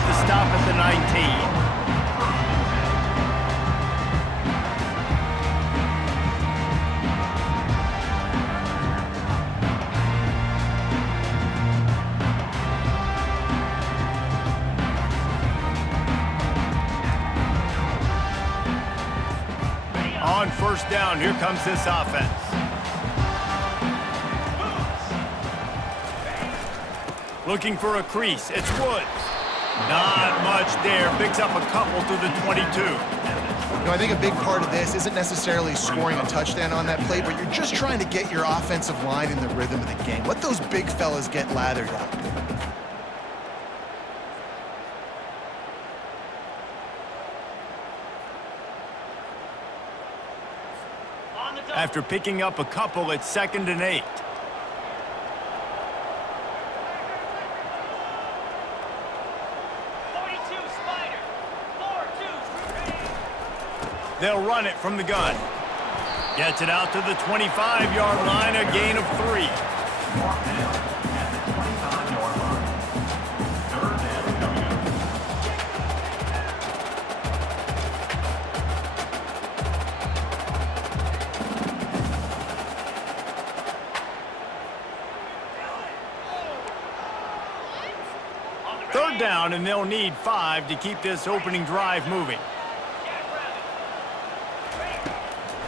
get the stop at the 19. On first down, here comes this offense. Looking for a crease, it's Woods. Not much there, picks up a couple to the 22. You know, I think a big part of this isn't necessarily scoring a touchdown on that play, but you're just trying to get your offensive line in the rhythm of the game. Let those big fellas get lathered up. After picking up a couple, it's 2nd and 8. They'll run it from the gun. Gets it out to the 25-yard line, a gain of 3. Third down, and they'll need 5 to keep this opening drive moving.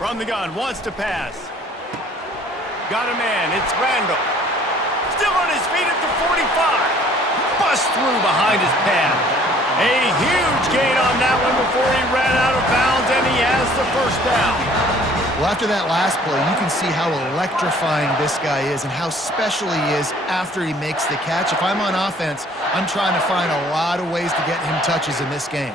From the gun, wants to pass. Got a man, it's Randall. Still on his feet at the 45. Bust through behind his pad. A huge gain on that one before he ran out of bounds, and he has the first down. Well, after that last play, you can see how electrifying this guy is and how special he is after he makes the catch. If I'm on offense, I'm trying to find a lot of ways to get him touches in this game.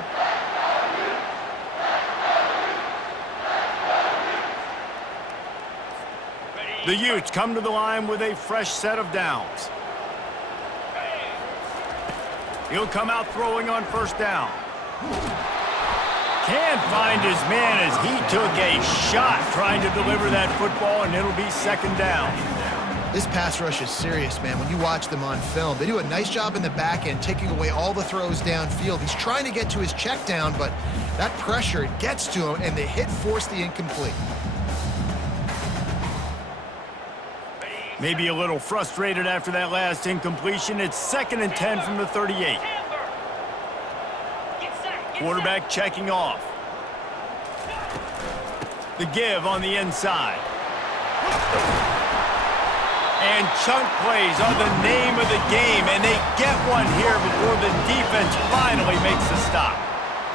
The Utes come to the line with a fresh set of downs. He'll come out throwing on first down. Can't find his man as he took a shot trying to deliver that football, and it'll be 2nd down. This pass rush is serious, man. When you watch them on film, they do a nice job in the back end, taking away all the throws downfield. He's trying to get to his check down, but that pressure, it gets to him, and the hit forced the incomplete. Maybe a little frustrated after that last incompletion. It's 2nd and 10 from the 38. Quarterback checking off. The give on the inside. And chunk plays are the name of the game, and they get one here before the defense finally makes the stop.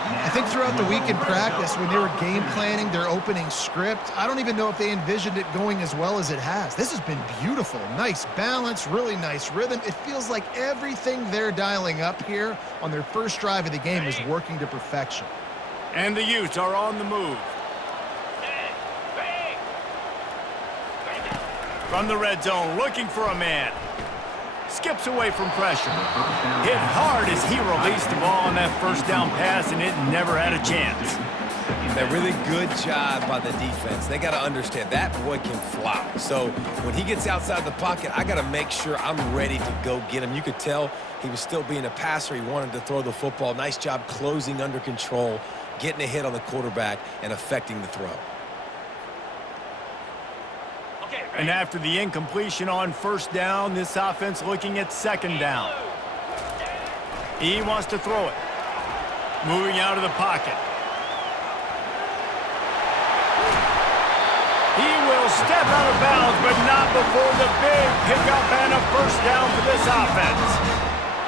I think throughout the week in practice, when they were game planning their opening script, I don't even know if they envisioned it going as well as it has. This has been beautiful. Nice balance, really nice rhythm. It feels like everything they're dialing up here on their first drive of the game is working to perfection. And the Utes are on the move. From the red zone, looking for a man. Skips away from pressure. Hit hard as he released the ball on that first down pass, and it never had a chance. A really good job by the defense. They got to understand that boy can fly. So when he gets outside the pocket, I got to make sure I'm ready to go get him. You could tell he was still being a passer. He wanted to throw the football. Nice job closing under control, getting a hit on the quarterback, and affecting the throw. And after the incompletion on first down, this offense looking at 2nd down. He wants to throw it. Moving out of the pocket. He will step out of bounds, but not before the big pickup and a first down for this offense.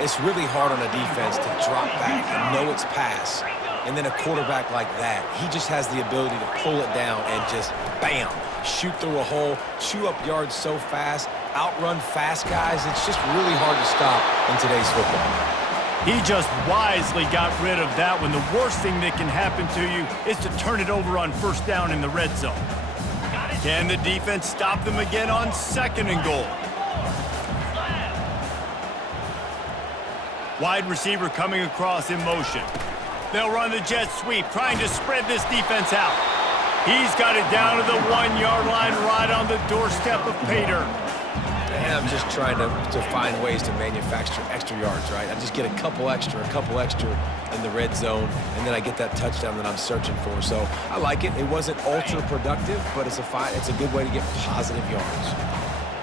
It's really hard on a defense to drop back and know it's pass. And then a quarterback like that, he just has the ability to pull it down and just, bam, shoot through a hole, chew up yards so fast, outrun fast guys. It's just really hard to stop in today's football. He just wisely got rid of that one. The worst thing that can happen to you is to turn it over on first down in the red zone. Can the defense stop them again on 2nd and goal? Wide receiver coming across in motion. They'll run the jet sweep, trying to spread this defense out. He's got it down to the 1-yard line right on the doorstep of Pater. And I'm just trying to find ways to manufacture extra yards, right? I just get a couple extra in the red zone, and then I get that touchdown that I'm searching for. So I like it. It wasn't ultra productive, but it's a good way to get positive yards.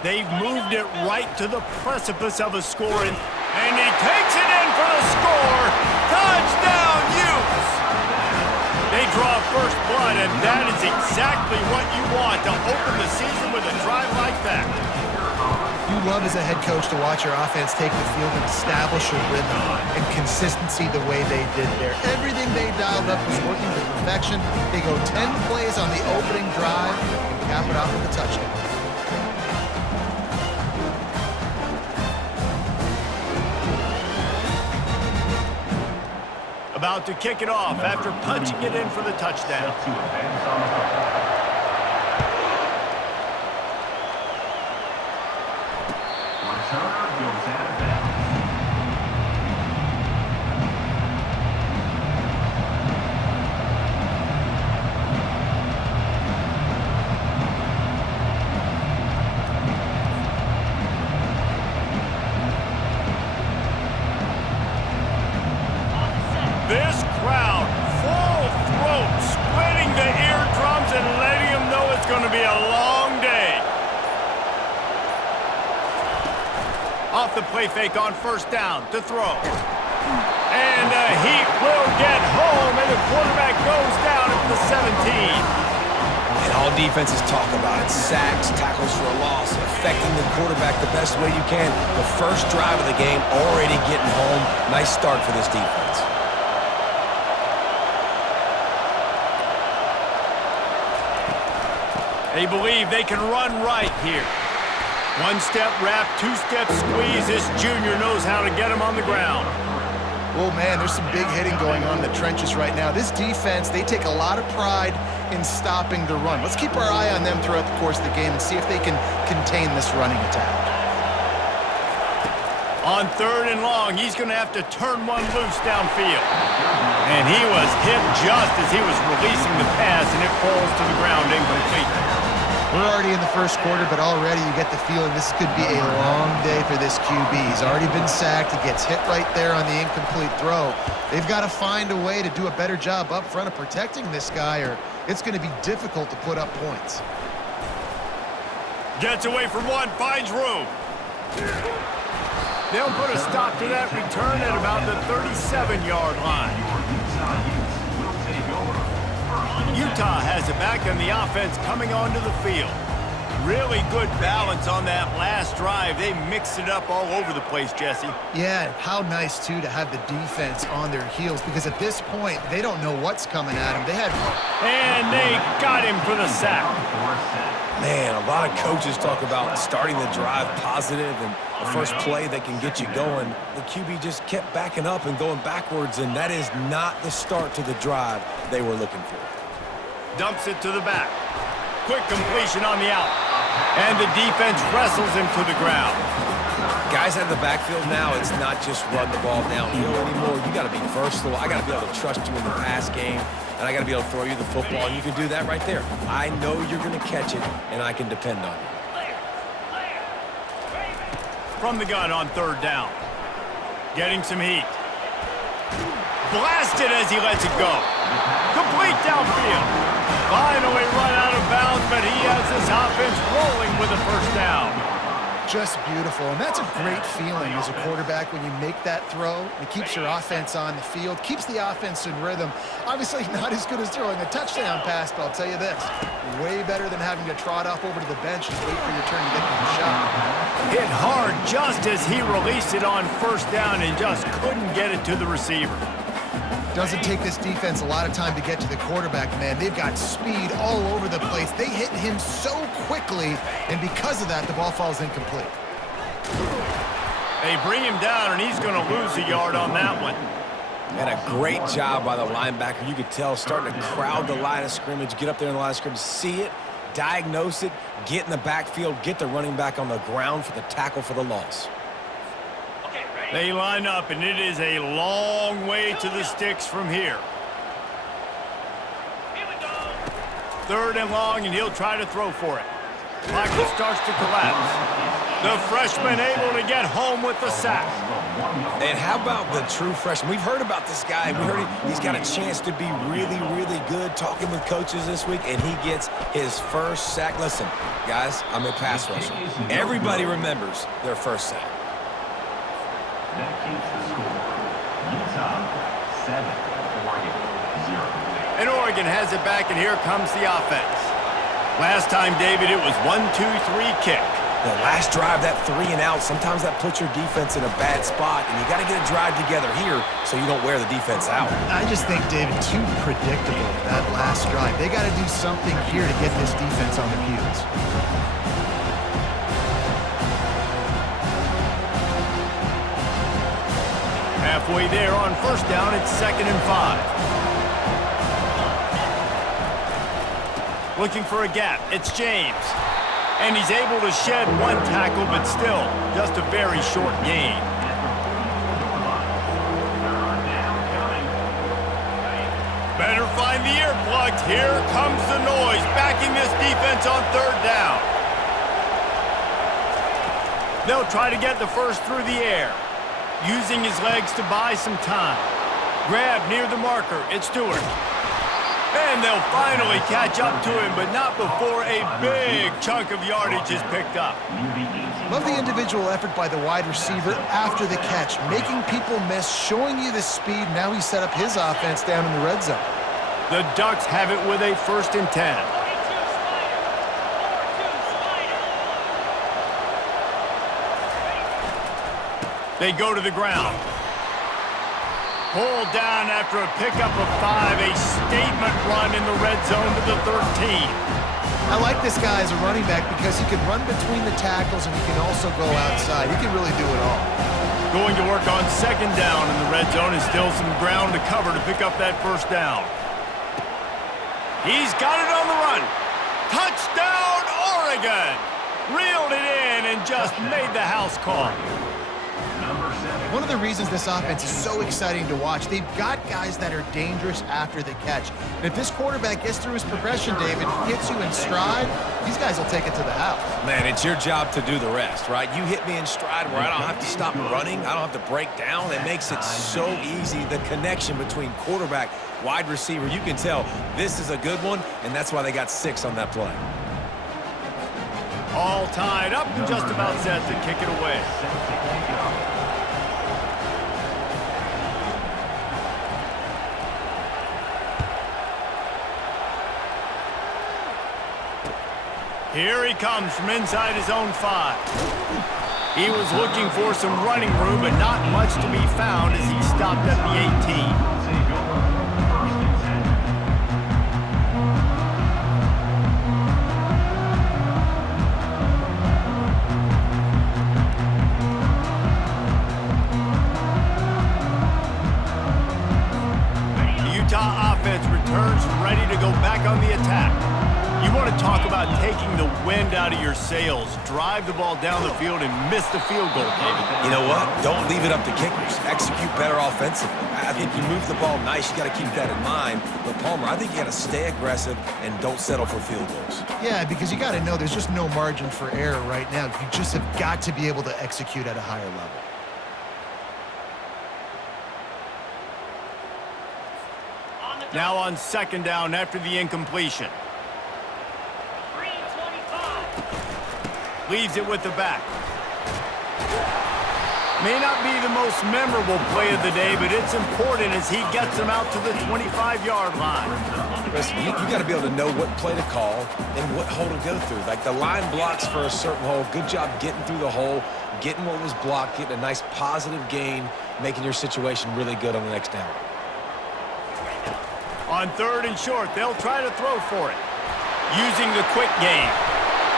They've moved it right to the precipice of a scoring, and he takes it in for the score. Touchdown, Utes! They draw first blood, and that is exactly what you want to open the season with a drive like that. You love as a head coach to watch your offense take the field and establish a rhythm and consistency the way they did there. Everything they dialed up was working to perfection. They go 10 plays on the opening drive and cap it off with a touchdown. About to kick it off after punching it in for the touchdown. This crowd, full throat, splitting the eardrums and letting them know it's going to be a long day. Off the play fake on first down to throw. And the Heat will get home, and the quarterback goes down at the 17. And all defenses talk about it. Sacks, tackles for a loss, affecting the quarterback the best way you can. The first drive of the game, already getting home. Nice start for this defense. They believe they can run right here. One-step wrap, two-step squeeze. This junior knows how to get him on the ground. Oh, man, there's some big hitting going on in the trenches right now. This defense, they take a lot of pride in stopping the run. Let's keep our eye on them throughout the course of the game and see if they can contain this running attack. On third and long, he's going to have to turn one loose downfield. And he was hit just as he was releasing the pass, and it falls to the ground incomplete. We're already in the first quarter, but already you get the feeling this could be a long day for this QB. He's already been sacked. He gets hit right there on the incomplete throw. They've got to find a way to do a better job up front of protecting this guy, or it's going to be difficult to put up points. Gets away from one, finds room. They'll put a stop to that return at about the 37-yard line. Utah has it back on the offense coming onto the field. Really good balance on that last drive. They mixed it up all over the place, Jesse. Yeah, how nice, too, to have the defense on their heels, because at this point, they don't know what's coming at them. And they got him for the sack. Man, a lot of coaches talk about starting the drive positive and the first play that can get you going. The QB just kept backing up and going backwards, and that is not the start to the drive they were looking for. Dumps it to the back. Quick completion on the out. And the defense wrestles him to the ground. Guys out of the backfield now, it's not just run the ball downhill anymore. You got to be versatile. I got to be able to trust you in the pass game, and I got to be able to throw you the football, and you can do that right there. I know you're going to catch it, and I can depend on you. From the gun on third down. Getting some heat. Blasted as he lets it go. Complete downfield. Finally run out of bounds, but he has this offense rolling with a first down. Just beautiful, and that's a great feeling as a quarterback when you make that throw. It keeps your offense on the field, keeps the offense in rhythm. Obviously not as good as throwing a touchdown pass, but I'll tell you this, way better than having to trot off over to the bench and wait for your turn to get the shot. Hit hard just as he released it on first down and just couldn't get it to the receiver. Doesn't take this defense a lot of time to get to the quarterback, man. They've got speed all over the place. They hit him so quickly, and because of that, the ball falls incomplete. They bring him down, and he's going to lose a yard on that one. And a great job by the linebacker. You could tell starting to crowd the line of scrimmage, get up there in the line of scrimmage, see it, diagnose it, get in the backfield, get the running back on the ground for the tackle for the loss. They line up, and it is a long way to the sticks from here. Third and long, and he'll try to throw for it. Pocket starts to collapse. The freshman able to get home with the sack. And how about the true freshman? We've heard about this guy. We heard he's got a chance to be really, really good talking with coaches this week, and he gets his first sack. Listen, guys, I'm a pass rusher. Everybody remembers their first sack. That keeps the score. Utah 7, Oregon 0. And Oregon has it back, and here comes the offense. Last time, David, it was 1-2-3 kick. The last drive, that 3 and out, sometimes that puts your defense in a bad spot, and you got to get a drive together here so you don't wear the defense out. I just think, David, too predictable, that last drive. They got to do something here to get this defense on their heels. Halfway there on first down, it's 2nd and 5. Looking for a gap, it's James. And he's able to shed one tackle, but still, just a very short gain. Better find the earplugs. Here comes the noise, backing this defense on 3rd down. They'll try to get the first through the air, using his legs to buy some time. Grab near the marker, it's Stewart. And they'll finally catch up to him, but not before a big chunk of yardage is picked up. Love the individual effort by the wide receiver after the catch, making people miss, showing you the speed. Now he's set up his offense down in the red zone. The Ducks have it with a 1st and 10. They go to the ground. Pulled down after a pickup of 5, a statement run in the red zone to the 13. I like this guy as a running back because he can run between the tackles and he can also go outside. He can really do it all. Going to work on 2nd down in the red zone is still some ground to cover to pick up that 1st down. He's got it on the run. Touchdown, Oregon! Reeled it in and just made the house call. One of the reasons this offense is so exciting to watch, they've got guys that are dangerous after the catch. And if this quarterback gets through his progression, David, hits you in stride, these guys will take it to the house. Man, it's your job to do the rest, right? You hit me in stride where I don't have to stop running. I don't have to break down. It makes it so easy, the connection between quarterback, wide receiver. You can tell this is a good one, and that's why they got 6 on that play. All tied up and just about set to kick it away. Here he comes from inside his own 5. He was looking for some running room, but not much to be found as he stopped at the 18. The Utah offense returns ready to go back on the attack. You want to talk about taking the wind out of your sails. Drive the ball down the field and miss the field goal, David. You know what? Don't leave it up to kickers. Execute better offensively. I think you move the ball nice. You got to keep that in mind. But, Palmer, I think you got to stay aggressive and don't settle for field goals. Yeah, because you got to know there's just no margin for error right now. You just have got to be able to execute at a higher level. Now on 2nd down after the incompletion. Leaves it with the back. May not be the most memorable play of the day, but it's important as he gets them out to the 25-yard line. Listen, you got to be able to know what play to call and what hole to go through. Like the line blocks for a certain hole. Good job getting through the hole, getting what was blocked, getting a nice positive gain, making your situation really good on the next down. On 3rd and short, they'll try to throw for it, using the quick game.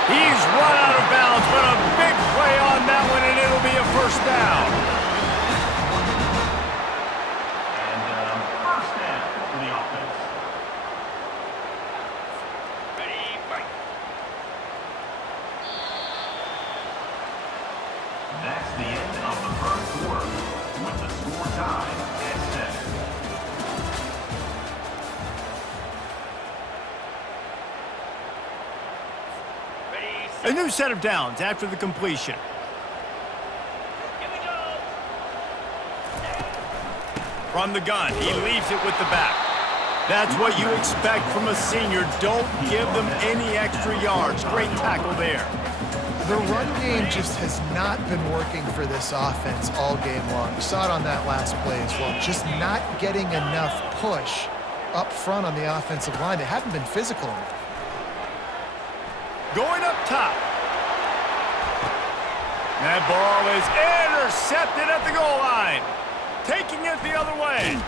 He's run out of bounds, but a big play on that one, and it'll be a 1st down. And 1st down for the offense. Ready, fight. That's the end of the 1st quarter, with the score tied at 7. A new set of downs after the completion. From the gun, he leaves it with the back. That's what you expect from a senior. Don't give them any extra yards. Great tackle there. The run game just has not been working for this offense all game long. We saw it on that last play as well. Just not getting enough push up front on the offensive line. They haven't been physical enough. Going up top. That ball is intercepted at the goal line. Taking it the other way.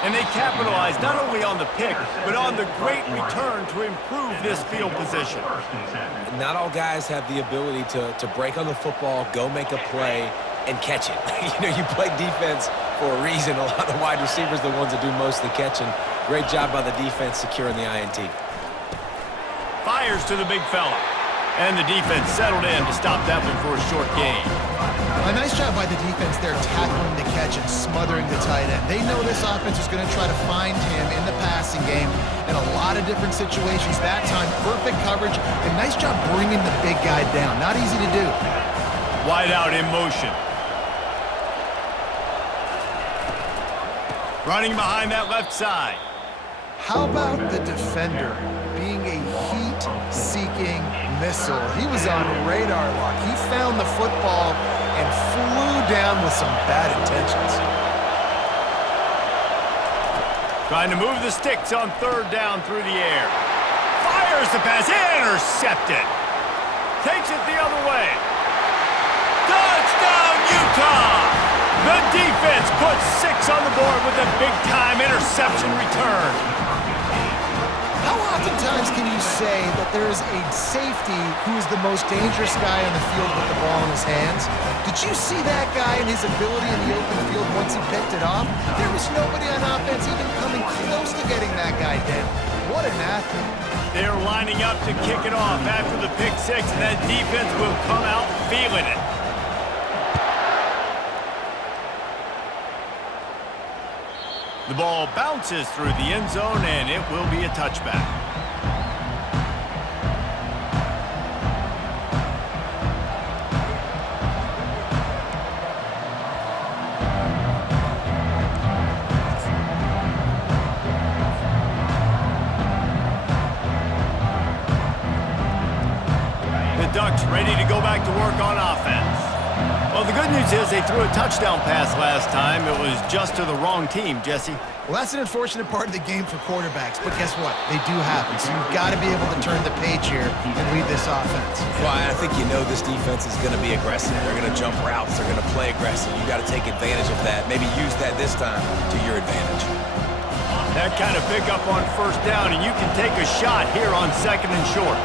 And they capitalize not only on the pick, but on the great return to improve this field position. Not all guys have the ability to break on the football, go make a play, and catch it. You play defense for a reason. A lot of the wide receivers are the ones that do most of the catching. Great job by the defense securing the INT. Fires to the big fella. And the defense settled in to stop that one for a short gain. A nice job by the defense there tackling the catch and smothering the tight end. They know this offense is going to try to find him in the passing game in a lot of different situations. That time, perfect coverage and nice job bringing the big guy down. Not easy to do. Wide out in motion. Running behind that left side. How about the defender being a heat-seeking missile? He was on radar lock. He found the football and flew down with some bad intentions. Trying to move the sticks on third down through the air. Fires the pass. Intercepted. Takes it the other way. Touchdown, Utah! The defense puts 6 on the board with a big-time interception return. How oftentimes can you say that there is a safety who is the most dangerous guy on the field with the ball in his hands? Did you see that guy and his ability in the open field once he picked it off? There was nobody on offense even coming close to getting that guy down. What an athlete. They're lining up to kick it off after the pick 6, and that defense will come out feeling it. The ball bounces through the end zone, and it will be a touchback. The Ducks ready to go back to work on offense. Well, the good news is they threw a touchdown pass last time. It was just to the wrong team, Jesse. Well, that's an unfortunate part of the game for quarterbacks, but guess what? They do happen, so you've got to be able to turn the page here and lead this offense. Well, I think this defense is going to be aggressive. They're going to jump routes. They're going to play aggressive. You got to take advantage of that. Maybe use that this time to your advantage. That kind of pickup on first down, and you can take a shot here on 2nd and short.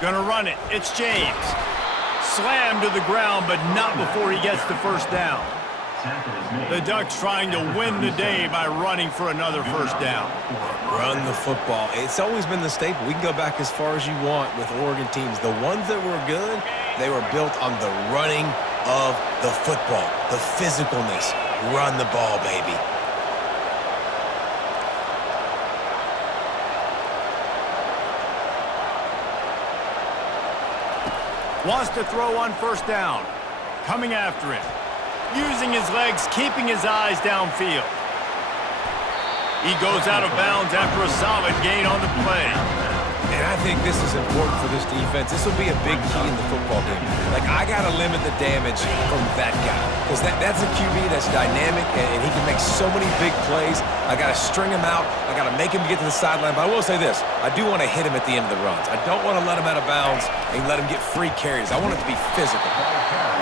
Gonna run it. It's James. Slammed to the ground, but not before he gets the first down. The Ducks trying to win the day by running for another first down. Run the football. It's always been the staple. We can go back as far as you want with Oregon teams. The ones that were good, they were built on the running of the football, the physicalness. Run the ball, baby. Wants to throw on first down. Coming after it. Using his legs, keeping his eyes downfield. He goes out of bounds after a solid gain on the play. And I think this is important for this defense. This will be a big key in the football game. Like, I got to limit the damage from that guy. Because that's a QB that's dynamic, and he can make so many big plays. I got to string him out. I got to make him get to the sideline. But I will say this. I do want to hit him at the end of the runs. I don't want to let him out of bounds and let him get free carries. I want it to be physical.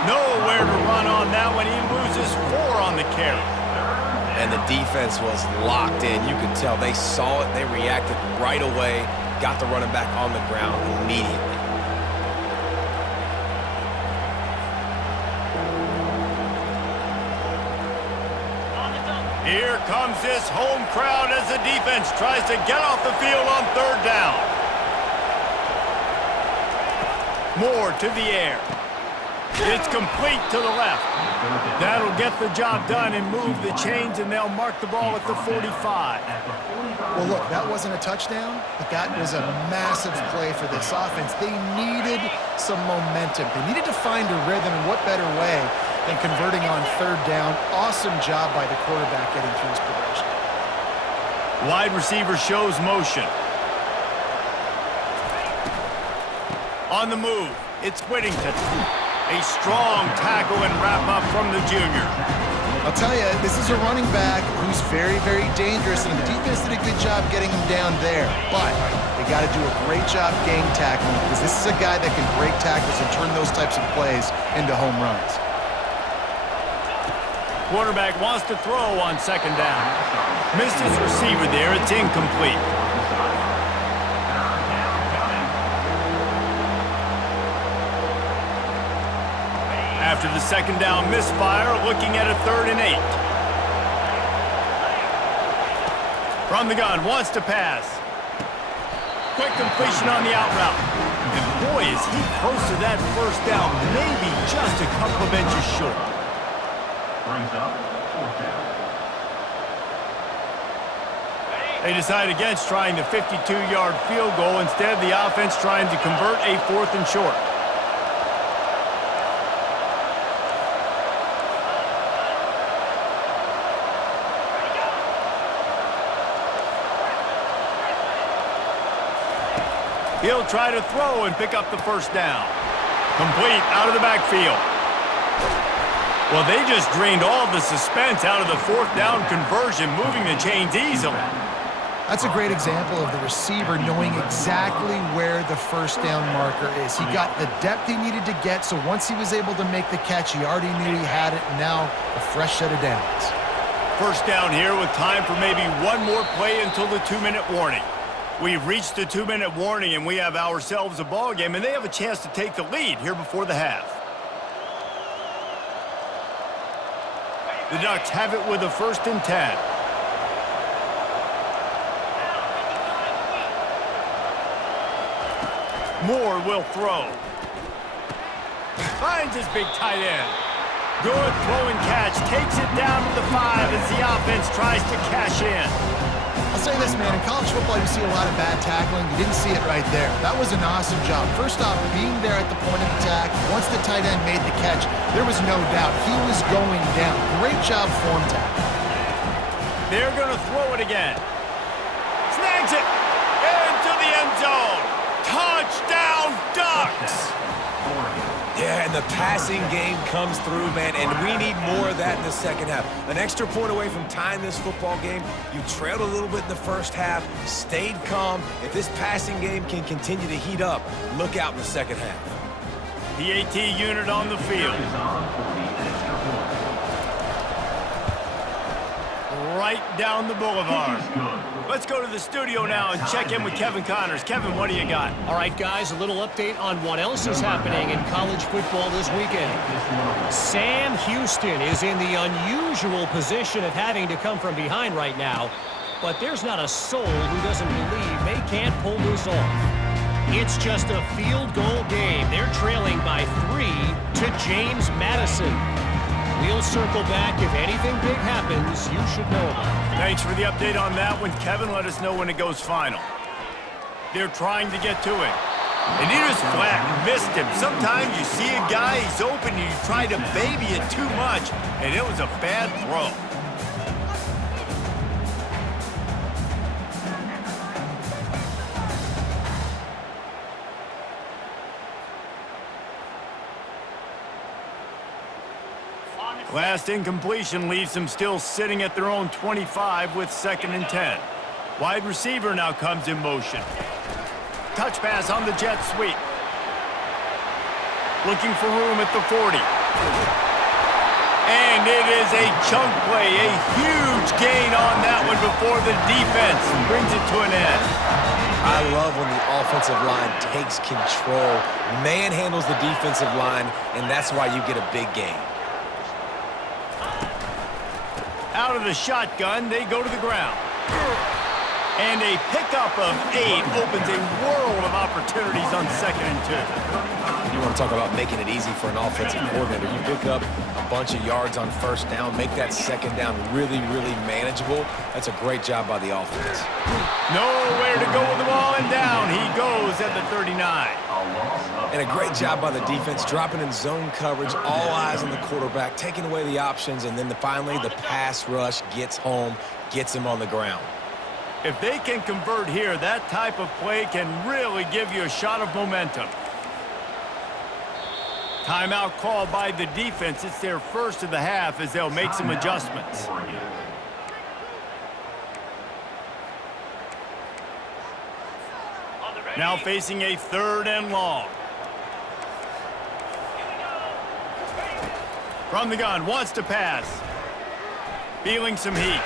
Nowhere to run on that one. He loses 4 on the carry. And the defense was locked in. You could tell they saw it. They reacted right away. Got the running back on the ground immediately. Here comes this home crowd as the defense tries to get off the field on third down. Moore to the air. It's complete to the left. That'll get the job done and move the chains, and they'll mark the ball at the 45. Well, look, that wasn't a touchdown, but that was a massive play for this offense. They needed some momentum. They needed to find a rhythm, and what better way than converting on third down. Awesome job by the quarterback getting through his progression. Wide receiver shows motion. On the move, it's Whittington. A strong tackle and wrap-up from the junior. I'll tell you, this is a running back who's very, very dangerous, and the defense did a good job getting him down there. But they got to do a great job gang tackling, because this is a guy that can break tackles and turn those types of plays into home runs. Quarterback wants to throw on second down. Missed his receiver there. It's incomplete. After the second down misfire, looking at a 3rd and 8. From the gun, wants to pass. Quick completion on the out route. And boy, is he close to that first down, maybe just a couple of inches short. Brings up 4th down. They decide against trying the 52-yard field goal. Instead, the offense trying to convert a 4th and short. He'll try to throw and pick up the first down. Complete out of the backfield. Well, they just drained all the suspense out of the 4th down conversion, moving the chains easily. That's a great example of the receiver knowing exactly where the first down marker is. He got the depth he needed to get, so once he was able to make the catch, he already knew he had it, and now a fresh set of downs. First down here with time for maybe one more play until the 2-minute warning. We've reached the 2-minute warning, and we have ourselves a ball game, and they have a chance to take the lead here before the half. The Ducks have it with a 1st and 10. Moore will throw. Finds his big tight end. Good throw and catch. Takes it down to the 5 as the offense tries to cash in. I'll say this, man, in college football, you see a lot of bad tackling. You didn't see it right there. That was an awesome job. First off, being there at the point of attack, once the tight end made the catch, there was no doubt he was going down. Great job form tackle. They're going to throw it again. Snags it into the end zone. Touchdown, Ducks! Yeah, and the passing game comes through, man, and we need more of that in the second half. An extra point away from tying this football game. You trailed a little bit in the first half, stayed calm. If this passing game can continue to heat up, look out in the second half. PAT unit on the field. Right down the boulevard. Let's go to the studio now and check in with Kevin Connors. Kevin, what do you got? All right, guys, a little update on what else is happening in college football this weekend. Sam Houston is in the unusual position of having to come from behind right now, but there's not a soul who doesn't believe they can't pull this off. It's just a field goal game. They're trailing by 3 to James Madison. We'll circle back. If anything big happens, you should know about it. Thanks for the update on that one, Kevin. Let us know when it goes final. They're trying to get to it. And he just flat missed him. Sometimes you see a guy, he's open, and you try to baby it too much, and it was a bad throw. Last incompletion leaves them still sitting at their own 25 with 2nd and 10. Wide receiver now comes in motion. Touch pass on the jet sweep. Looking for room at the 40. And it is a chunk play, a huge gain on that one before the defense brings it to an end. I love when the offensive line takes control, manhandles the defensive line, and that's why you get a big gain. Out of the shotgun, they go to the ground. And a pickup of 8 opens a world of opportunities on 2nd and 2. You want to talk about making it easy for an offensive coordinator. You pick up a bunch of yards on 1st down, make that 2nd down really, really manageable. That's a great job by the offense. Nowhere to go with the ball, and down he goes at the 39. And a great job by the defense, dropping in zone coverage, all eyes on the quarterback, taking away the options, and then finally the pass rush gets home, gets him on the ground. If they can convert here, that type of play can really give you a shot of momentum. Timeout called by the defense. It's their first of the half as they'll make some adjustments. Now facing a 3rd and long. From the gun, wants to pass. Feeling some heat.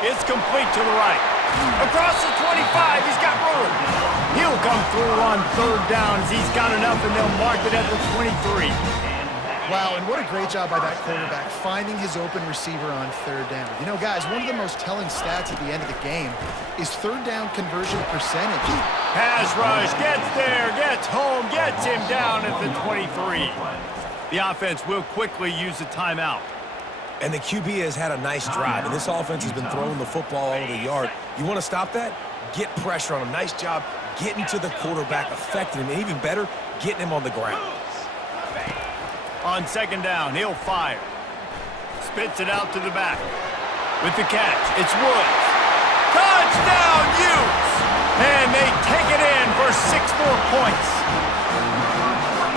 It's complete to the right. Across the 25, he's got room. He'll come through on 3rd down as he's got enough, and they'll mark it at the 23. Wow, and what a great job by that quarterback, finding his open receiver on 3rd down. You know, guys, one of the most telling stats at the end of the game is 3rd down conversion percentage. Pass rush, gets there, gets home, gets him down at the 23. The offense will quickly use a timeout. And the QB has had a nice drive, and this offense has been throwing the football all over the yard. You want to stop that? Get pressure on him. Nice job getting to the quarterback, affecting him, and even better, getting him on the ground. On 2nd down, he'll fire. Spits it out to the back. With the catch, it's Woods. Touchdown, Utes! And they take it in for 6 more points.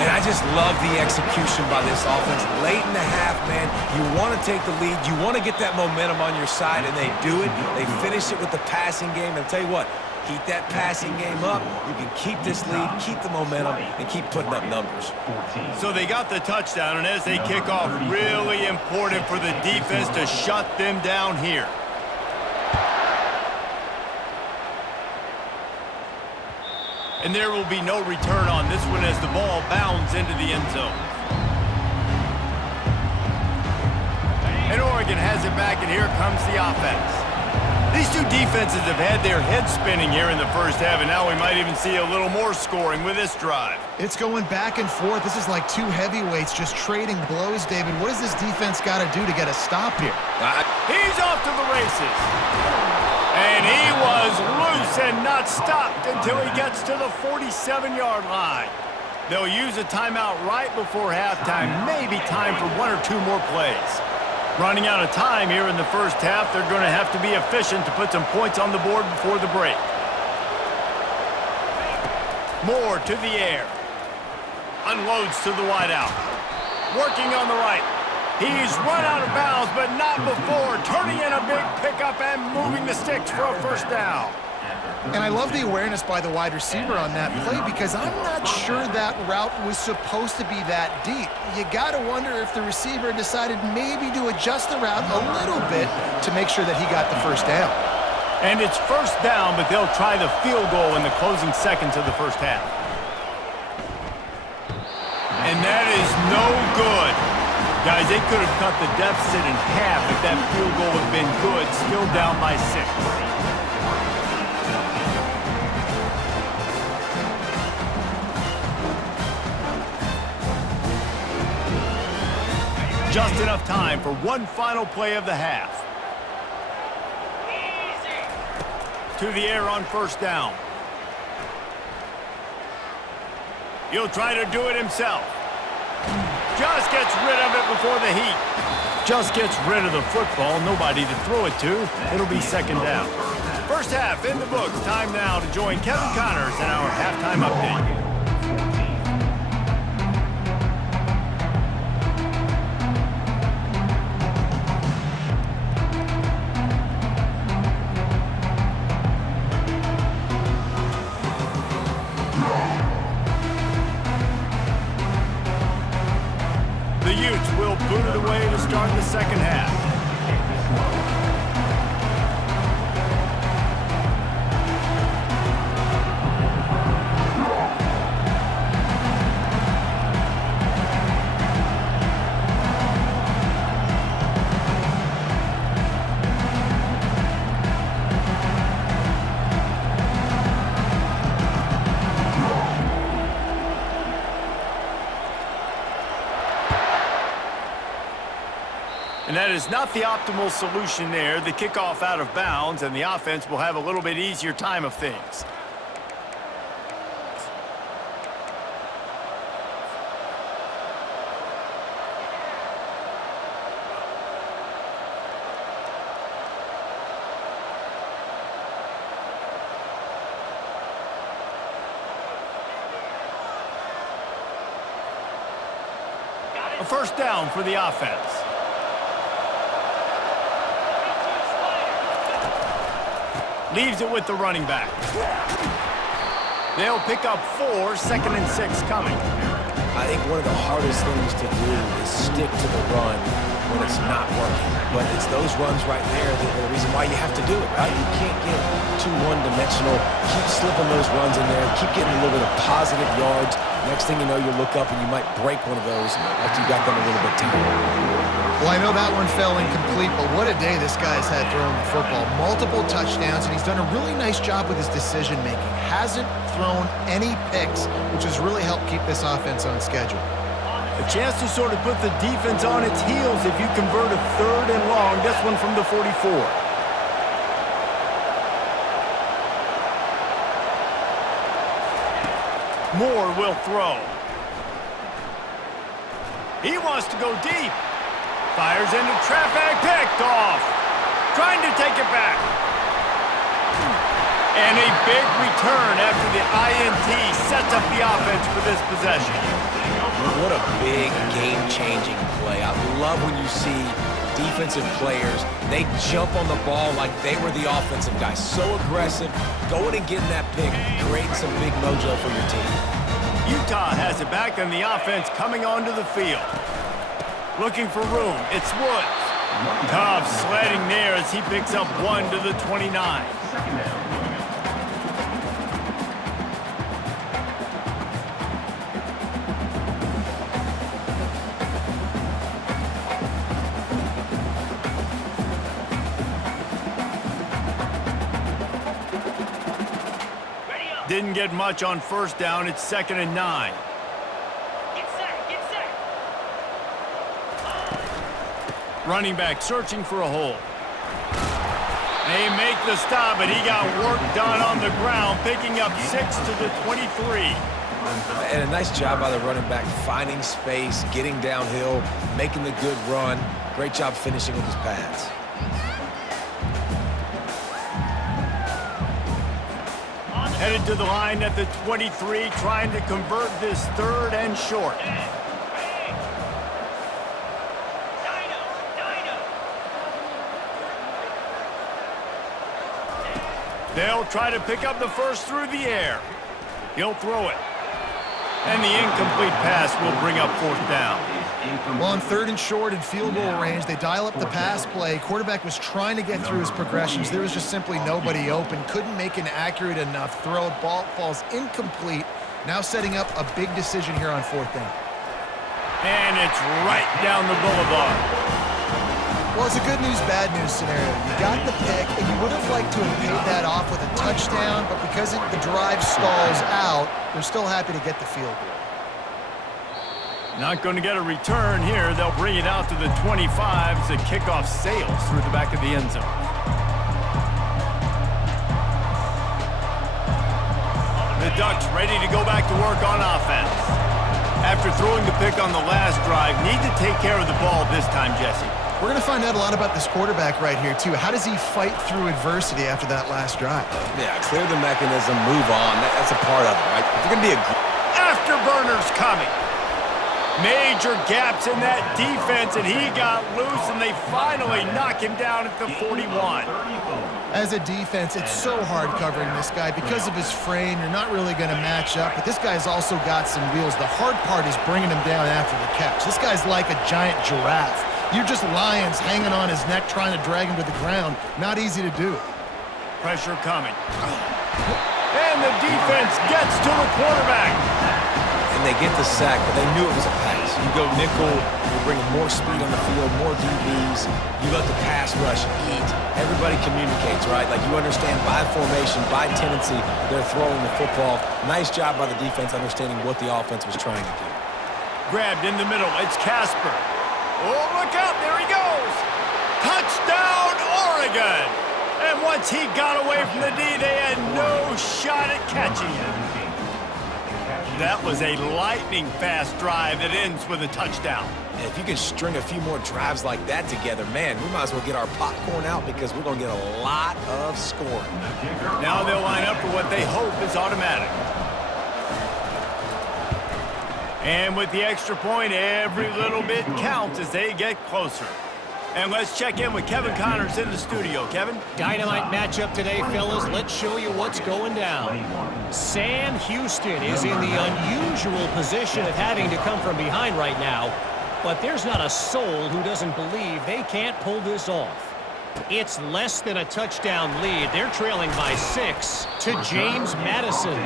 And I just love the execution by this offense. Late in the half, man, you want to take the lead. You want to get that momentum on your side, and they do it. They finish it with the passing game. And I'll tell you what, keep that passing game up. You can keep this lead, keep the momentum, and keep putting up numbers. So they got the touchdown, and as they kick off, really important for the defense to shut them down here. And there will be no return on this one as the ball bounds into the end zone. And Oregon has it back, and here comes the offense. These two defenses have had their heads spinning here in the first half, and now we might even see a little more scoring with this drive. It's going back and forth. This is like 2 heavyweights just trading blows, David. What does this defense got to do to get a stop here? He's off to the races. And he was loose and not stopped until he gets to the 47-yard line. They'll use a timeout right before halftime, maybe time for 1 or 2 more plays. Running out of time here in the first half, they're going to have to be efficient to put some points on the board before the break. Moore to the air. Unloads to the wideout. Working on the right. He's run out of bounds, but not before turning in a big pickup and moving the sticks for a 1st down. And I love the awareness by the wide receiver on that play because I'm not sure that route was supposed to be that deep. You got to wonder if the receiver decided maybe to adjust the route a little bit to make sure that he got the 1st down. And it's 1st down, but they'll try the field goal in the closing seconds of the first half. And that is no good. Guys, they could have cut the deficit in half if that field goal had been good, still down by 6. Just enough time for one final play of the half. To the air on 1st down. He'll try to do it himself. Just gets rid of it before the heat. Just gets rid of the football. Nobody to throw it to. It'll be 2nd down. First half in the books. Time now to join Kevin Connors in our halftime update. The Utes will boot it away to start the second half. And that is not the optimal solution there. The kickoff out of bounds, and the offense will have a little bit easier time of things. A first down for the offense. Leaves it with the running back. They'll pick up 4, 2nd and 6 coming. I think one of the hardest things to do is stick to the run when it's not working. But it's those runs right there that are the reason why you have to do it, right? You can't get too one-dimensional. Keep slipping those runs in there. Keep getting a little bit of positive yards. Next thing you know, you look up and you might break one of those after you got them a little bit tired. Well, I know that one fell incomplete, but what a day this guy's had throwing the football. Multiple touchdowns, and he's done a really nice job with his decision-making. Hasn't thrown any picks, which has really helped keep this offense on schedule. A chance to sort of put the defense on its heels if you convert a 3rd and long. This one from the 44. Moore will throw. He wants to go deep. Fires into traffic, picked off. Trying to take it back. And a big return after the INT sets up the offense for this possession. What a big game-changing play. I love when you see defensive players, they jump on the ball like they were the offensive guys. So aggressive, going and getting that pick, creating some big mojo for your team. Utah has it back on the offense coming onto the field. Looking for room. It's Woods. Tough sledding there as he picks up 1 to the 29. Didn't get much on first down. It's 2nd and 9. Running back searching for a hole. They make the stop, but he got work done on the ground, picking up 6 to the 23. And a nice job by the running back, finding space, getting downhill, making the good run. Great job finishing with his pads. Headed to the line at the 23, trying to convert this 3rd and short. They'll try to pick up the first through the air. He'll throw it. And the incomplete pass will bring up 4th down. Well, on 3rd and short and field goal range, they dial up the pass play. Quarterback was trying to get through his progressions. There was just simply nobody open. Couldn't make an accurate enough throw. Ball falls incomplete. Now setting up a big decision here on 4th down. And it's right down the boulevard. Well, it's a good news, bad news scenario. You got the pick, and you would have liked to have paid that off with a touchdown, but because the drive stalls out, they're still happy to get the field goal. Not going to get a return here. They'll bring it out to the 25 as the kickoff sails through the back of the end zone. The Ducks ready to go back to work on offense. After throwing the pick on the last drive, need to take care of the ball this time, Jesse. We're going to find out a lot about this quarterback right here, too. How does he fight through adversity after that last drive? Yeah, clear the mechanism, move on. That's a part of it, right? They're going to be a... Afterburners coming. Major gaps in that defense, and he got loose, and they finally knock him down at the 41. As a defense, it's so hard covering this guy. Because of his frame, you're not really going to match up, but this guy's also got some wheels. The hard part is bringing him down after the catch. This guy's like a giant giraffe. You're just lions hanging on his neck trying to drag him to the ground. Not easy to do. Pressure coming. And the defense gets to the quarterback. And they get the sack, but they knew it was a pass. You go nickel, you're bringing more speed on the field, more DBs. You let the pass rush eat. Everybody communicates, right? Like you understand by formation, by tendency, they're throwing the football. Nice job by the defense understanding what the offense was trying to do. Grabbed in the middle. It's Casper. Oh, look out, there he goes. Touchdown, Oregon. And once he got away from the D, they had no shot at catching him. That was a lightning-fast drive that ends with a touchdown. And if you can string a few more drives like that together, man, we might as well get our popcorn out because we're going to get a lot of scoring. Now they'll line up for what they hope is automatic. And with the extra point, every little bit counts as they get closer. And let's check in with Kevin Connors in the studio. Kevin? Dynamite matchup today, fellas. Let's show you what's going down. Sam Houston is in the unusual position of having to come from behind right now, but there's not a soul who doesn't believe they can't pull this off. It's less than a touchdown lead. They're trailing by 6 to James Madison.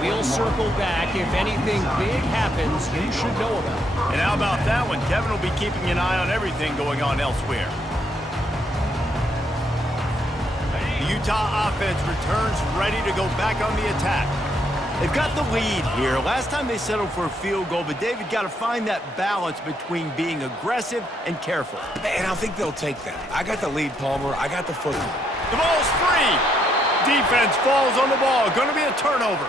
We'll circle back. If anything big happens, you should know about it. And how about that one? Kevin will be keeping an eye on everything going on elsewhere. The Utah offense returns ready to go back on the attack. They've got the lead here. Last time they settled for a field goal, but David got to find that balance between being aggressive and careful. And I think they'll take that. I got the lead, Palmer. I got the football. The ball's free. Defense falls on the ball. Going to be a turnover.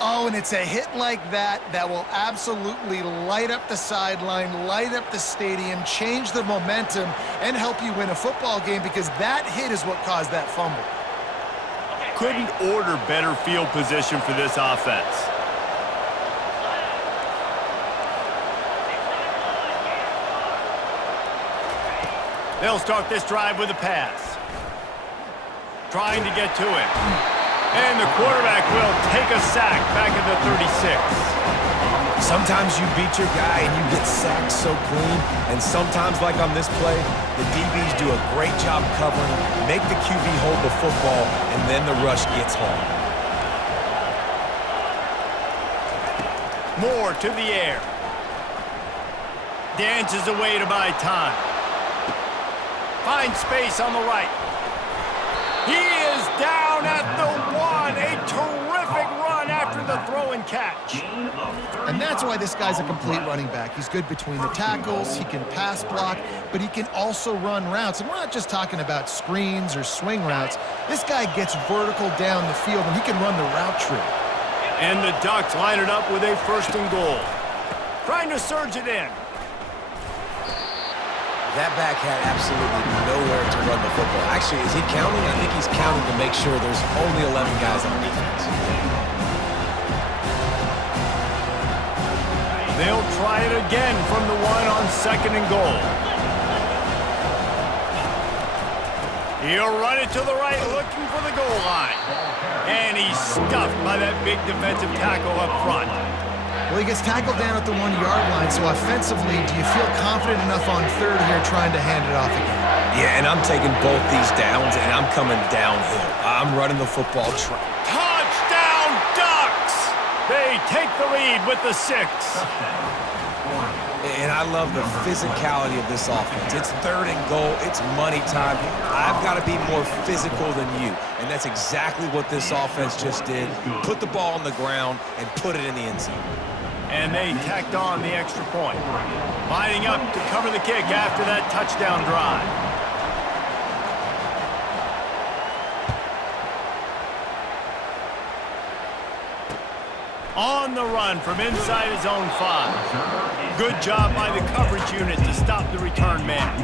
Oh, and it's a hit like that that will absolutely light up the sideline, light up the stadium, change the momentum, and help you win a football game because that hit is what caused that fumble. Couldn't order better field position for this offense. They'll start this drive with a pass. Trying to get to him. And the quarterback will take a sack back at the 36. Sometimes you beat your guy and you get sacked so clean, and sometimes, like on this play, the DBs do a great job covering, make the QB hold the football, and then the rush gets home. Moore to the air. Dances away to buy time. Finds space on the right. He is down at the 1. A terrific run after the throw and catch. And that's why this guy's a complete running back. He's good between the tackles, he can pass block, but he can also run routes. And we're not just talking about screens or swing routes. This guy gets vertical down the field, and he can run the route tree. And the Ducks line it up with a 1st and goal. Trying to surge it in. That back had absolutely nowhere to run the football. Actually, is he counting? I think he's counting to make sure there's only 11 guys on defense. They'll try it again from the 1 on 2nd and goal. He'll run it to the right, looking for the goal line. And he's stuffed by that big defensive tackle up front. Well, he gets tackled down at the 1-yard line, so offensively, do you feel confident enough on 3rd here trying to hand it off again? Yeah, and I'm taking both these downs, and I'm coming downhill. I'm running the football. Touchdown, Ducks! They take the lead with the 6. And I love the physicality of this offense. It's 3rd and goal. It's money time. I've got to be more physical than you. And that's exactly what this offense just did. Put the ball on the ground and put it in the end zone. And they tacked on the extra point. Lining up to cover the kick after that touchdown drive. On the run from inside his own 5. Good job by the coverage unit to stop the return man.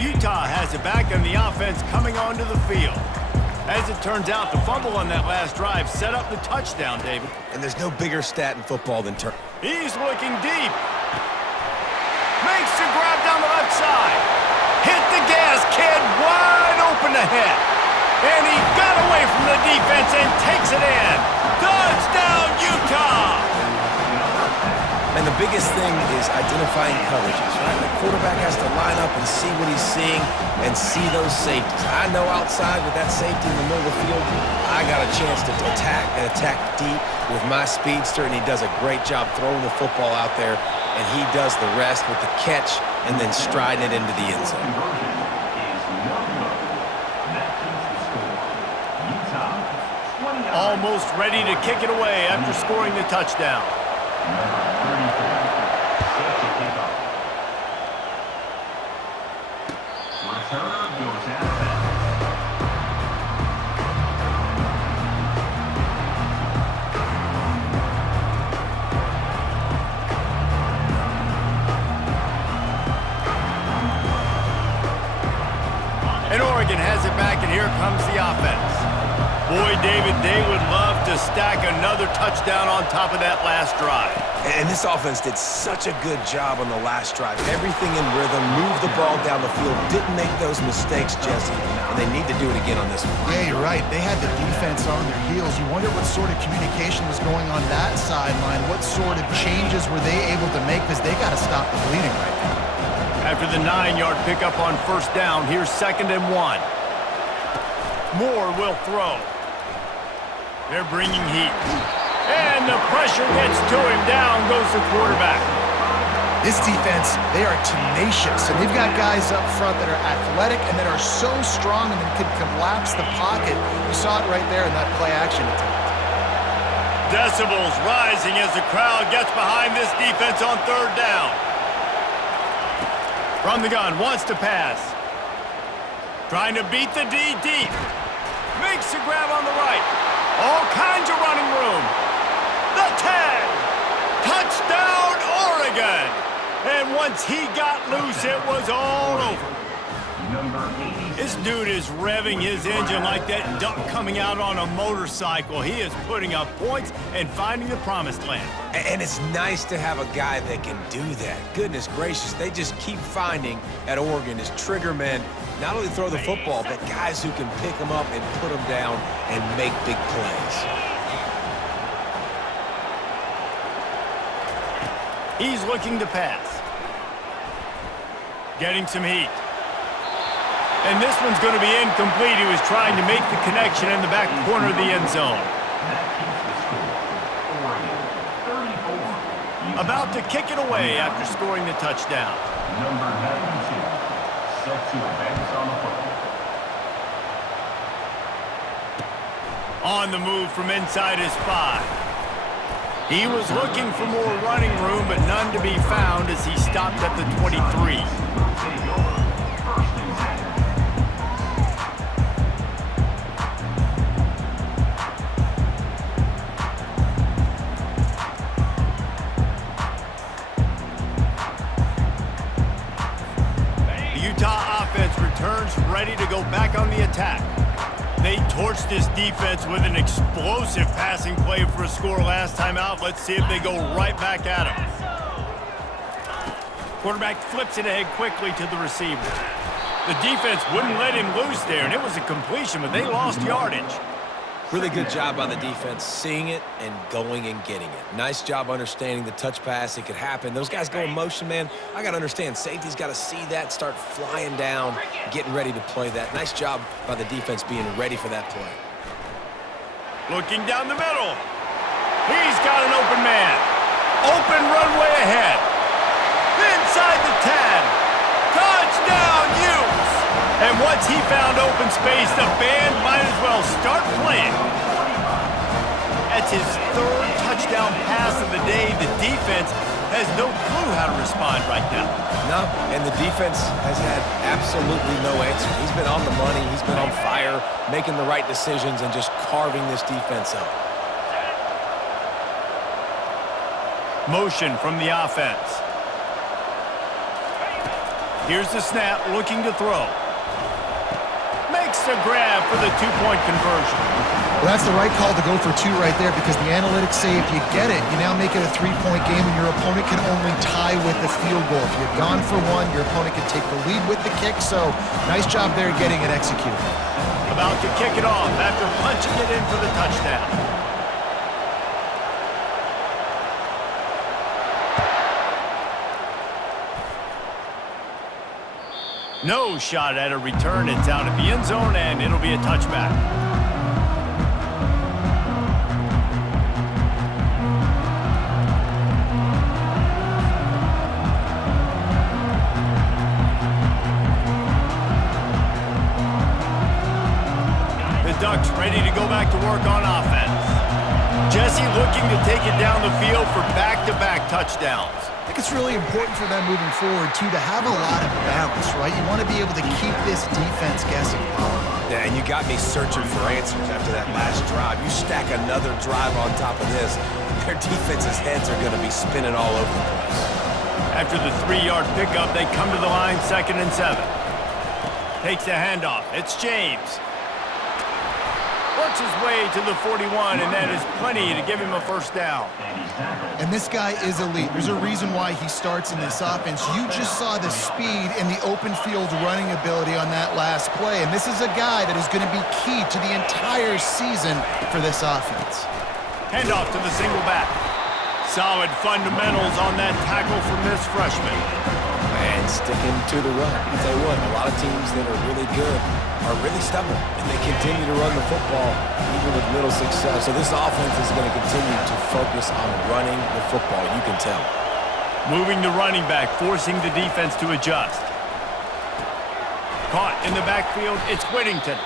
Utah has it back, and the offense coming onto the field. As it turns out, the fumble on that last drive set up the touchdown, David. And there's no bigger stat in football than turn. He's looking deep. Makes the grab down the left side. Hit the gas, kid, wide open ahead. And he got away from the defense and takes it in. Touchdown, Utah! And the biggest thing is identifying coverages, right? The quarterback has to line up and see what he's seeing and see those safeties. I know outside with that safety in the middle of the field, I got a chance to attack and attack deep with my speedster, and he does a great job throwing the football out there, and he does the rest with the catch and then striding it into the end zone. Almost ready to kick it away after scoring the touchdown. Number 34 sets a kickoff. Returner goes out of bounds. And Oregon has it back, and here comes the offense. Boy, David, they would love to stack another touchdown on top of that last drive. And this offense did such a good job on the last drive. Everything in rhythm, moved the ball down the field, didn't make those mistakes, Jesse, and they need to do it again on this one. Yeah, you're right. They had the defense on their heels. You wonder what sort of communication was going on that sideline. What sort of changes were they able to make? Because they got to stop the bleeding right now. After the 9-yard pickup on first down, here's 2nd and 1. Moore will throw. They're bringing heat. And the pressure gets to him. Down goes the quarterback. This defense, they are tenacious, and they've got guys up front that are athletic and that are so strong and that can collapse the pocket. You saw it right there in that play-action attempt. Decibels rising as the crowd gets behind this defense on 3rd down. From the gun, wants to pass. Trying to beat the D deep. Makes the grab on the right. All kinds of running room. The 10. Touchdown, Oregon. And once he got loose, it was all over. Number 86. This dude is revving his engine like that duck coming out on a motorcycle. He is putting up points and finding the promised land. And it's nice to have a guy that can do that. Goodness gracious, they just keep finding at Oregon is trigger men, not only throw the football, but guys who can pick them up and put them down and make big plays. He's looking to pass. Getting some heat. And this one's going to be incomplete. He was trying to make the connection in the back corner of the end zone. That keeps the score. Oregon 34. About to kick it away after scoring the touchdown. Number 92 set to advance on the football. On the move from inside his 5. He was looking for more running room, but none to be found as he stopped at the 23. Take over. 1st and 10. The Utah offense returns ready to go back on the attack. They torched this defense with an explosive passing play for a score last time out. Let's see if they go right back at him. Quarterback flips it ahead quickly to the receiver. The defense wouldn't let him loose there, and it was a completion, but they lost yardage. Really good job by the defense, seeing it and going and getting it. Nice job understanding the touch pass. It could happen. Those guys go in motion, man. I got to understand, safety's got to see that, start flying down, getting ready to play that. Nice job by the defense being ready for that play. Looking down the middle. He's got an open man. Open runway ahead. Inside the 10. Touchdown, Utes. And once he found open space, the band might as well start playing. That's his 3rd touchdown pass of the day. The defense has no clue how to respond right now. No, and the defense has had absolutely no answer. He's been on the money. He's been on fire, making the right decisions and just carving this defense up. Motion from the offense. Here's the snap, looking to throw. Makes the grab for the 2-point conversion. Well, that's the right call to go for 2 right there because the analytics say if you get it, you now make it a 3-point game and your opponent can only tie with the field goal. If you're gone for 1, your opponent can take the lead with the kick. So nice job there getting it executed. About to kick it off after punching it in for the touchdown. No shot at a return. It's out at the end zone, and it'll be a touchback. The Ducks ready to go back to work on offense. Jesse looking to take it down the field for back-to-back touchdowns. I think it's really important for them moving forward, too, to have a lot of balance, right? You want to be able to keep this defense guessing. Yeah, and you got me searching for answers after that last drive. You stack another drive on top of this, their defense's heads are going to be spinning all over the place. After the 3-yard pickup, they come to the line 2nd and 7. Takes the handoff. It's James. Works his way to the 41, and that is plenty to give him a first down. And this guy is elite. There's a reason why he starts in this offense. You just saw the speed and the open field running ability on that last play, and this is a guy that is going to be key to the entire season for this offense. Handoff to the single back. Solid fundamentals on that tackle from this freshman. And sticking to the run. I'll tell you what, a lot of teams that are really good are really stubborn, and they continue to run the football even with little success. So this offense is going to continue to focus on running the football, you can tell. Moving the running back, forcing the defense to adjust. Caught in the backfield, it's Whittington.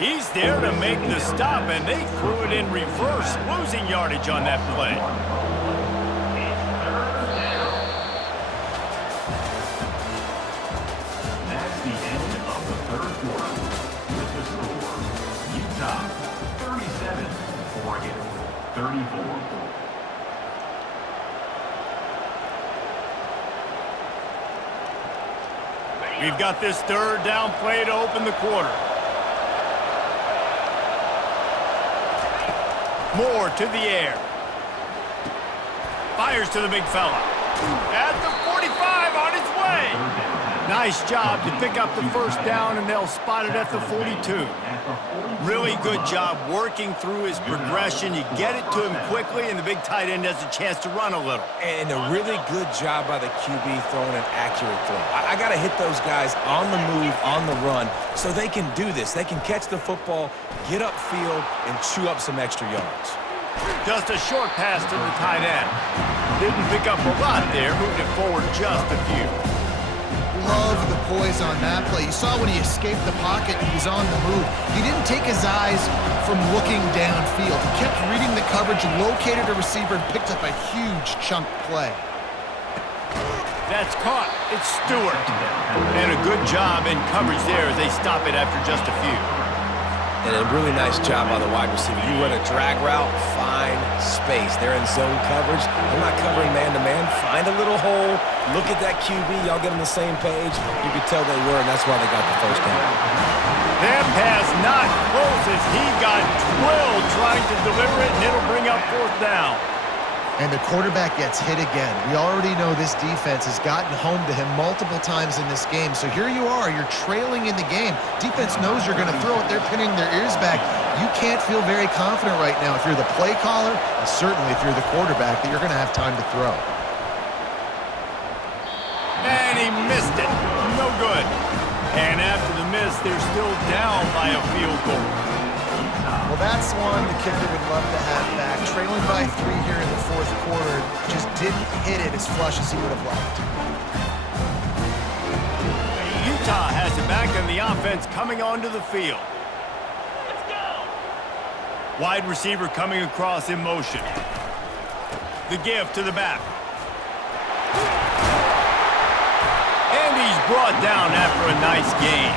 He's there to make the stop, and they threw it in reverse, losing yardage on that play. That's the end of the third quarter. With the score, Utah 37, Oregon 34. We've got this third down play to open the quarter. Moore to the air. Fires to the big fella. At the 45, on his way. Nice job to pick up the first down, and they'll spot it at the 42. Really good job working through his progression. You get it to him quickly, and the big tight end has a chance to run a little. And a really good job by the QB throwing an accurate throw. I got to hit those guys on the move, on the run, so they can do this. They can catch the football, get upfield, and chew up some extra yards. Just a short pass to the tight end. Didn't pick up a lot there, moved it forward just a few. Love the poise on that play. You saw when he escaped the pocket, he was on the move. He didn't take his eyes from looking downfield. He kept reading the coverage, located a receiver, and picked up a huge chunk play. That's caught. It's Stewart. And a good job in coverage there as they stop it after just a few. And a really nice job by the wide receiver. You run a drag route, find space. They're in zone coverage. They're not covering man-to-man. Find a little hole. Look at that QB. Y'all get on the same page. You could tell they were, and that's why they got the first down. That pass not close as he got drilled trying to deliver it, and it'll bring up fourth down. And the quarterback gets hit again. We already know this defense has gotten home to him multiple times in this game. So here you are, you're trailing in the game. Defense knows you're going to throw it. They're pinning their ears back. You can't feel very confident right now if you're the play caller, and certainly if you're the quarterback, that you're going to have time to throw. And he missed it. No good. And after the miss, they're still down by a field goal. Well, that's one the kicker would love to have back. Trailing by 3 here in the fourth quarter, just didn't hit it as flush as he would have liked. Utah has it back, and the offense coming onto the field. Let's go. Wide receiver coming across in motion. The give to the back. And he's brought down after a nice gain.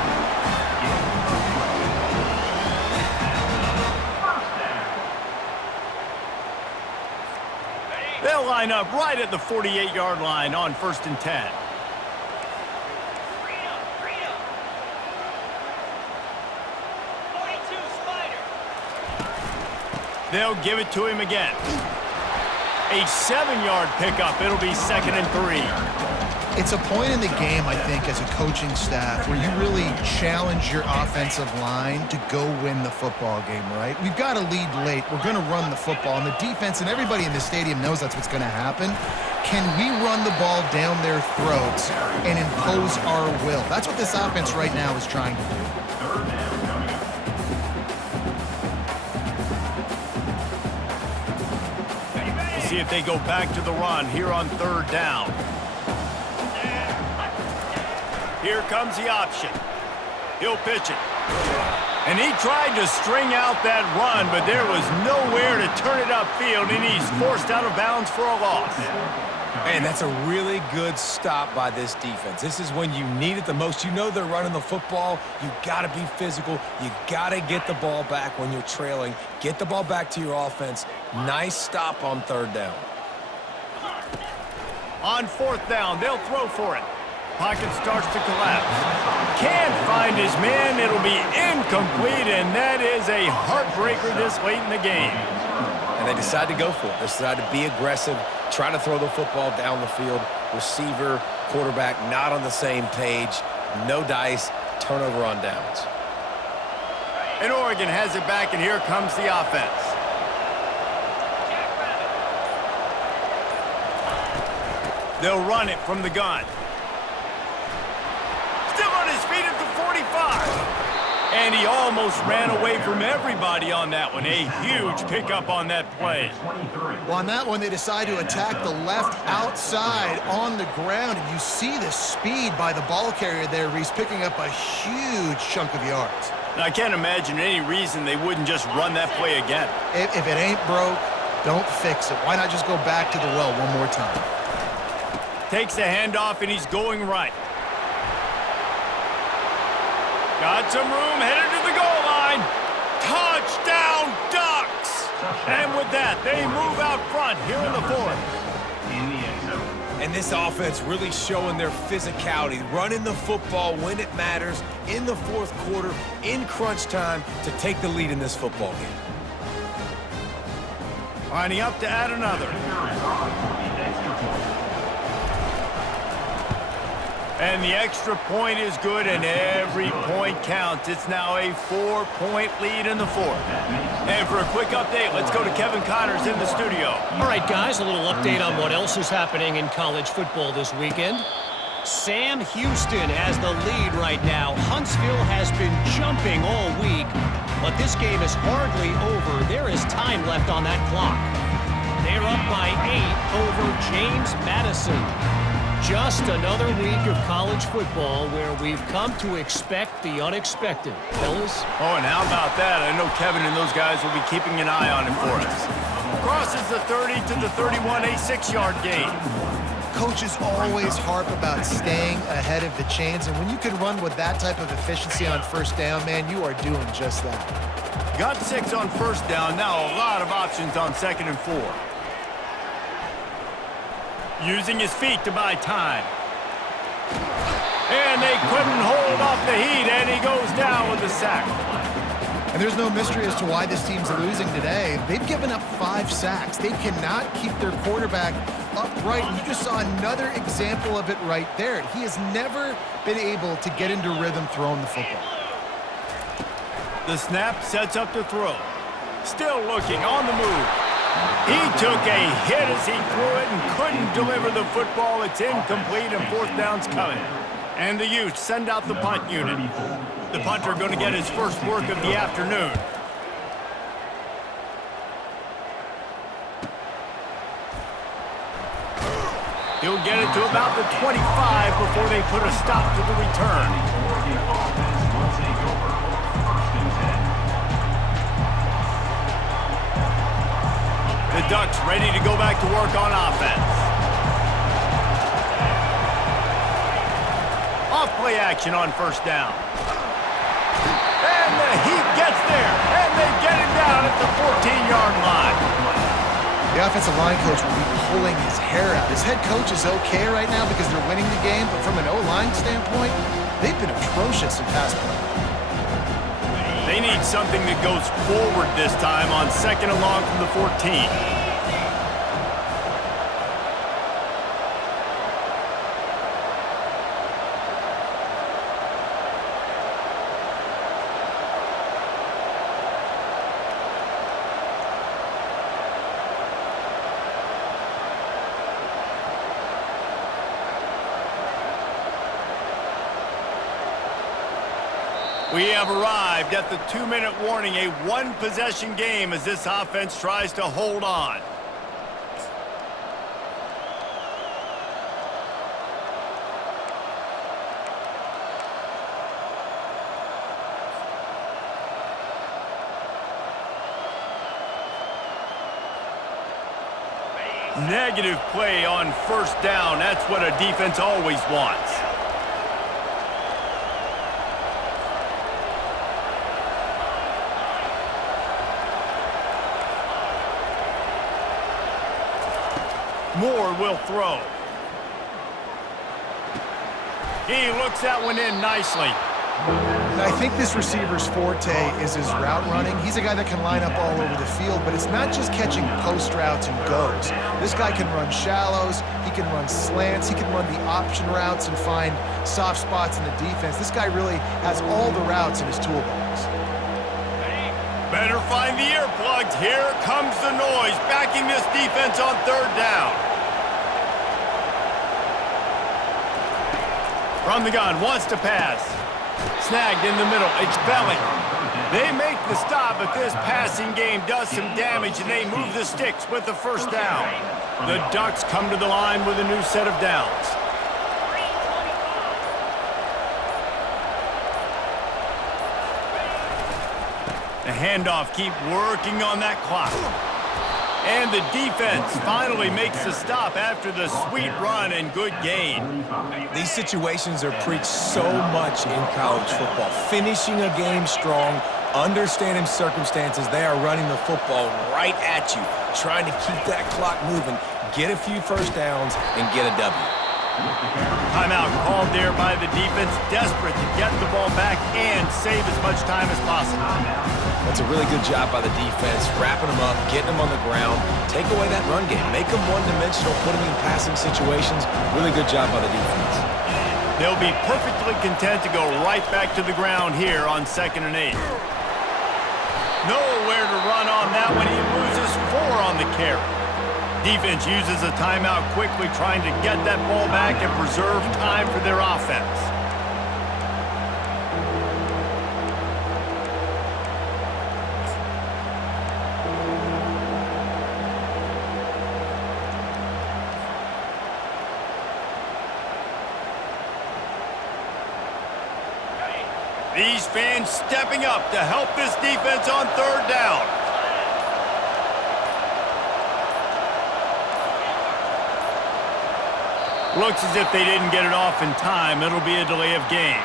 They'll line up right at the 48-yard line on 1st and 10. They'll give it to him again. A 7-yard pickup. It'll be 2nd and 3. It's a point in the game, I think, as a coaching staff where you really challenge your offensive line to go win the football game, right? We've got to lead late. We're going to run the football. And the defense and everybody in the stadium knows that's what's going to happen. Can we run the ball down their throats and impose our will? That's what this offense right now is trying to do. We'll see if they go back to the run here on 3rd down. Here comes the option. He'll pitch it. And he tried to string out that run, but there was nowhere to turn it upfield, and he's forced out of bounds for a loss. And that's a really good stop by this defense. This is when you need it the most. You know they're running the football. You got to be physical. You got to get the ball back when you're trailing. Get the ball back to your offense. Nice stop on third down. On fourth down, they'll throw for it. Pocket starts to collapse. Can't find his man. It'll be incomplete, and that is a heartbreaker this late in the game. And they decide to go for it. They decide to be aggressive, try to throw the football down the field. Receiver, quarterback, not on the same page. No dice, turnover on downs. And Oregon has it back, and here comes the offense. They'll run it from the gun. Still on his feet at the 45. And he almost ran away from everybody on that one. A huge pickup on that play. Well, on that one, they decide to attack the left outside on the ground. And you see the speed by the ball carrier there, Reese, picking up a huge chunk of yards. Now, I can't imagine any reason they wouldn't just run that play again. If it ain't broke, don't fix it. Why not just go back to the well one more time? Takes the handoff, and he's going right. Got some room, headed to the goal line. Touchdown, Ducks! And with that, they move out front here in the fourth. In the end zone. And this offense really showing their physicality, running the football when it matters, in the fourth quarter, in crunch time, to take the lead in this football game. Lining up to add another. Kicker is on for the extra point. And the extra point is good, and every point counts. It's now a 4-point lead in the fourth. And for a quick update, let's go to Kevin Connors in the studio. All right, guys, a little update on what else is happening in college football this weekend. Sam Houston has the lead right now. Huntsville has been jumping all week, but this game is hardly over. There is time left on that clock. They're up by 8 over James Madison. Just another week of college football where we've come to expect the unexpected. Fellas? Oh, and how about that? I know Kevin and those guys will be keeping an eye on it for us. Crosses the 30 to the 31, a 6-yard gain. Coaches always harp about staying ahead of the chains, and when you can run with that type of efficiency on first down, man, you are doing just that. Got 6 on first down. Now a lot of options on 2nd and 4. Using his feet to buy time. And they couldn't hold off the heat, and he goes down with a sack. And there's no mystery as to why this team's losing today. They've given up 5 sacks. They cannot keep their quarterback upright, and you just saw another example of it right there. He has never been able to get into rhythm throwing the football. The snap sets up the throw. Still looking on the move. He took a hit as he threw it and couldn't deliver the football. It's incomplete, and fourth down's coming. And the Utes send out the punt unit. The punter going to get his first work of the afternoon. He'll get it to about the 25 before they put a stop to the return. Oregon offense will take over. 1st and 10. The Ducks ready to go back to work on offense. Off play action on first down. And the Heat gets there, and they get him down at the 14-yard line. The offensive line coach will be pulling his hair out. His head coach is okay right now because they're winning the game, but from an O-line standpoint, they've been atrocious in pass play. They need something that goes forward this time on 2nd and long from the 14. We have arrived at the 2-minute warning, a one-possession game as this offense tries to hold on. Negative play on first down. That's what a defense always wants. Moore will throw. He looks that one in nicely. I think this receiver's forte is his route running. He's a guy that can line up all over the field, but it's not just catching post routes and goes. This guy can run shallows, he can run slants, he can run the option routes and find soft spots in the defense. This guy really has all the routes in his toolbox. Better find the earplugs. Here comes the noise, backing this defense on third down. From the gun, wants to pass. Snagged in the middle, it's Belling. They make the stop, but this passing game does some damage, and they move the sticks with the first down. The Ducks come to the line with a new set of downs. The handoff, keep working on that clock. And the defense finally makes the stop after the sweet run and good gain. These situations are preached so much in college football. Finishing a game strong, understanding circumstances. They are running the football right at you, trying to keep that clock moving, get a few first downs, and get a W. Timeout called there by the defense, desperate to get the ball back and save as much time as possible. That's a really good job by the defense, wrapping them up, getting them on the ground, take away that run game, make them one-dimensional, put them in passing situations. Really good job by the defense. They'll be perfectly content to go right back to the ground here on 2nd and 8. Nowhere to run on that one. He loses 4 on the carry. Defense uses a timeout quickly, trying to get that ball back and preserve time for their offense. These fans stepping up to help this defense on third down. Looks as if they didn't get it off in time. It'll be a delay of game.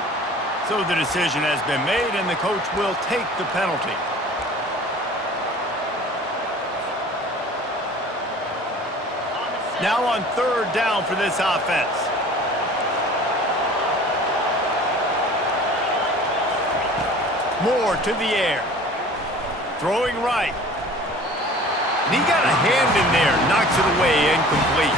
So the decision has been made, and the coach will take the penalty. Now on third down for this offense. Moore to the air. Throwing right. And he got a hand in there. Knocks it away, incomplete.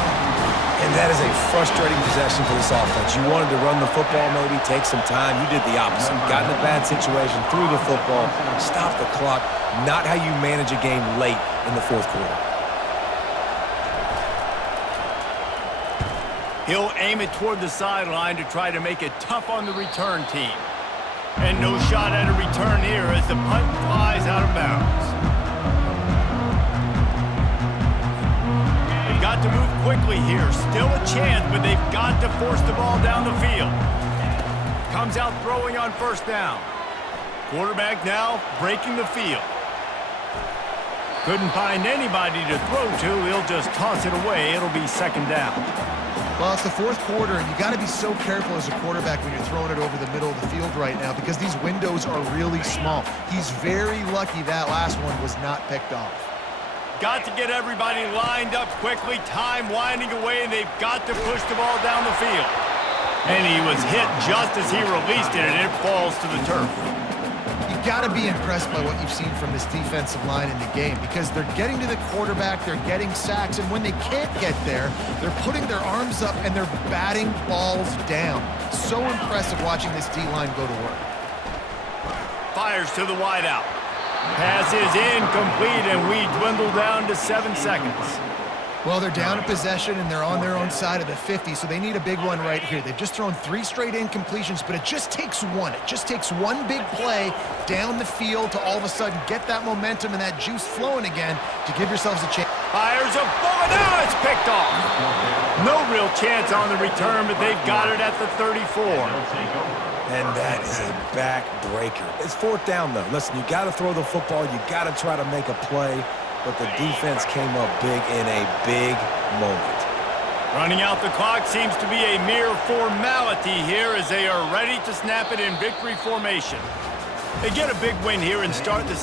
And that is a frustrating possession for this offense. You wanted to run the football maybe, take some time. You did the opposite. Got in a bad situation, threw the football, stopped the clock. Not how you manage a game late in the fourth quarter. He'll aim it toward the sideline to try to make it tough on the return team. And no shot at a return here as the punt flies out of bounds. They've got to move quickly here. Still a chance, but they've got to force the ball down the field. Comes out throwing on first down. Quarterback now breaking the field. Couldn't find anybody to throw to. He'll just toss it away. It'll be second down. Well, it's the fourth quarter, and you got to be so careful as a quarterback when you're throwing it over the middle of the field right now because these windows are really small. He's very lucky that last one was not picked off. Got to get everybody lined up quickly. Time winding away, and they've got to push the ball down the field. And he was hit just as he released it, and it falls to the turf. You got to be impressed by what you've seen from this defensive line in the game because they're getting to the quarterback, they're getting sacks, and when they can't get there, they're putting their arms up and they're batting balls down. So impressive watching this D-line go to work. Fires to the wideout. Pass is incomplete, and we dwindle down to 7 seconds. Well, they're down a possession, and they're on their own side of the 50, so they need a big one right here. They've just thrown 3 straight incompletions, but it just takes one. It just takes one big play down the field to all of a sudden get that momentum and that juice flowing again to give yourselves a chance. Fires a bullet. Now it's picked off. No real chance on the return, but they've got it at the 34. And that is a back breaker. It's fourth down, though. Listen, you got to throw the football. You got to try to make a play. but the defense came up big in a big moment. Running out the clock seems to be a mere formality here as they are ready to snap it in victory formation. They get a big win here and start the